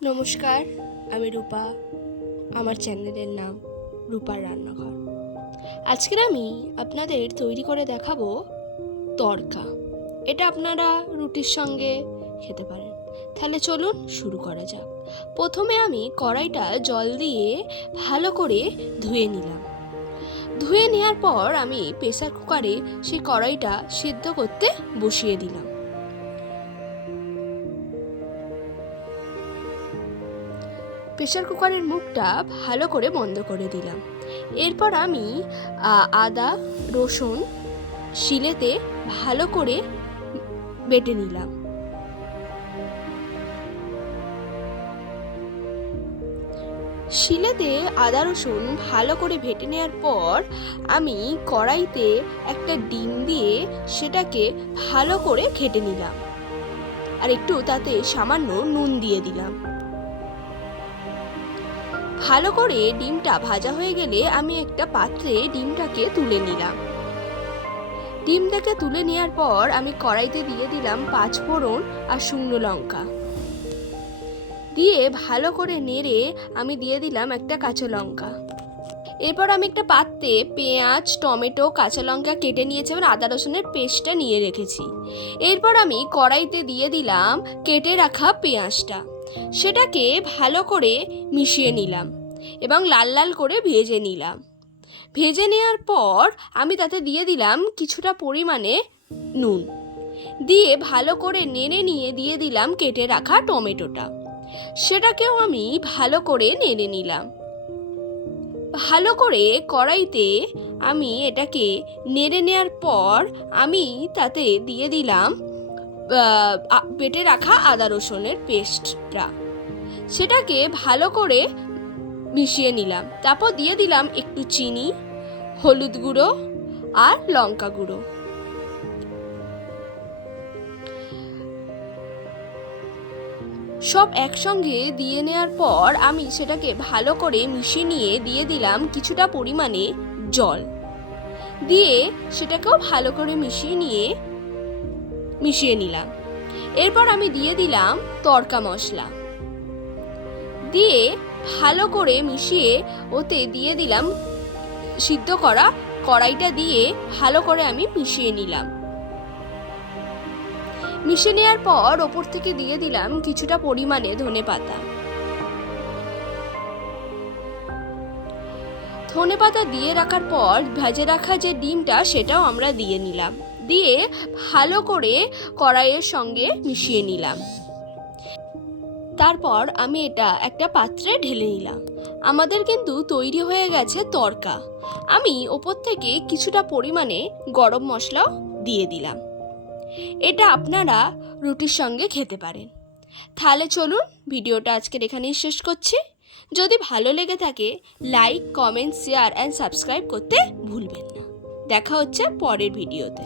নমস্কার, আমি রূপা। আমার চ্যানেলের নাম রূপার রান্নাঘর। আজকের আমি আপনাদের তৈরি করে দেখাবো তড়কা। এটা আপনারা রুটির সঙ্গে খেতে পারেন। তাহলে চলুন শুরু করা যাক। প্রথমে আমি কড়াইটা জল দিয়ে ভালো করে ধুয়ে নিলাম। ধুয়ে নেওয়ার পর আমি প্রেসার কুকারে সেই কড়াইটা সিদ্ধ করতে বসিয়ে দিলাম। প্রেসার কুকারের মুখটা ভালো করে বন্ধ করে দিলাম। এরপর আমি আদা রসুন শিলেতে ভালো করে বেটে নিলাম। শিলেতে আদা রসুন ভালো করে বেটে নেওয়ার পর আমি কড়াইতে একটা ডিম দিয়ে সেটাকে ভালো করে ঘেটে নিলাম, আর একটু তাতে সামান্য নুন দিয়ে দিলাম। ভালো করে ডিমটা ভাজা হয়ে গেলে আমি একটা পাত্রে ডিমটাকে তুলে নিলাম। ডিমটাকে তুলে নেওয়ার পর আমি কড়াইতে দিয়ে দিলাম 5 ফোড়ন আর শুকনো লঙ্কা দিয়ে ভালো করে নেড়ে আমি দিয়ে দিলাম একটা কাঁচা লঙ্কা। এরপর আমি একটা পাত্রে পেঁয়াজ টমেটো কাঁচা লঙ্কা কেটে নিয়েছি এবং আদা রসুনের পেস্টটা নিয়ে রেখেছি। এরপর আমি কড়াইতে দিয়ে দিলাম কেটে রাখা পেঁয়াজটা, সেটাকে ভালো করে মিশিয়ে নিলাম এবং লাল লাল করে ভেজে নিলাম। ভেজে নেওয়ার পর আমি তাতে দিয়ে দিলাম কিছুটা পরিমাণে নুন দিয়ে ভালো করে নেড়ে নিয়ে দিয়ে দিলাম কেটে রাখা টমেটোটা, সেটাকেও আমি ভালো করে নেড়ে নিলাম। ভালো করে কড়াইতে আমি এটাকে নেড়ে নেওয়ার পর আমি তাতে দিয়ে দিলাম বেটে রাখা আদা রসুনের পেস্টটা, সেটাকে ভালো করে মিশিয়ে নিলাম। তারপর দিয়ে দিলাম একটু চিনি, হলুদ গুঁড়ো আর লঙ্কা গুঁড়ো। সব একসঙ্গে দিয়ে নেওয়ার পর আমি সেটাকে ভালো করে মিশিয়ে নিয়ে দিয়ে দিলাম কিছুটা পরিমাণে জল দিয়ে সেটাকেও ভালো করে মিশিয়ে নিলাম। এরপর আমি দিয়ে দিলাম তড়কা মশলা দিয়ে ভালো করে মিশিয়ে ওতে দিয়ে দিলাম সিদ্ধ করা কড়াইটা দিয়ে ভালো করে আমি মিশিয়ে নিলাম। মিশিয়ে নেওয়ার পর ওপর থেকে দিয়ে দিলাম কিছুটা পরিমাণে ধনেপাতা। ধনেপাতা দিয়ে রাখার পর ভেজে রাখা যে ডিমটা সেটাও আমরা দিয়ে নিলাম, দিয়ে ভালো করে কড়াইয়ের সঙ্গে মিশিয়ে নিলাম। তারপর আমি এটা একটা পাত্রে ঢেলে নিলাম। আমাদের কিন্তু তৈরি হয়ে গেছে তড়কা। আমি ওপর থেকে কিছুটা পরিমাণে গরম মশলাও দিয়ে দিলাম। এটা আপনারা রুটির সঙ্গে খেতে পারেন। তাহলে চলুন ভিডিওটা আজকের এখানেই শেষ করছি। যদি ভালো লেগে থাকে like comment share and subscribe করতে ভুলবেন না। দেখা হচ্ছে পরের ভিডিওতে।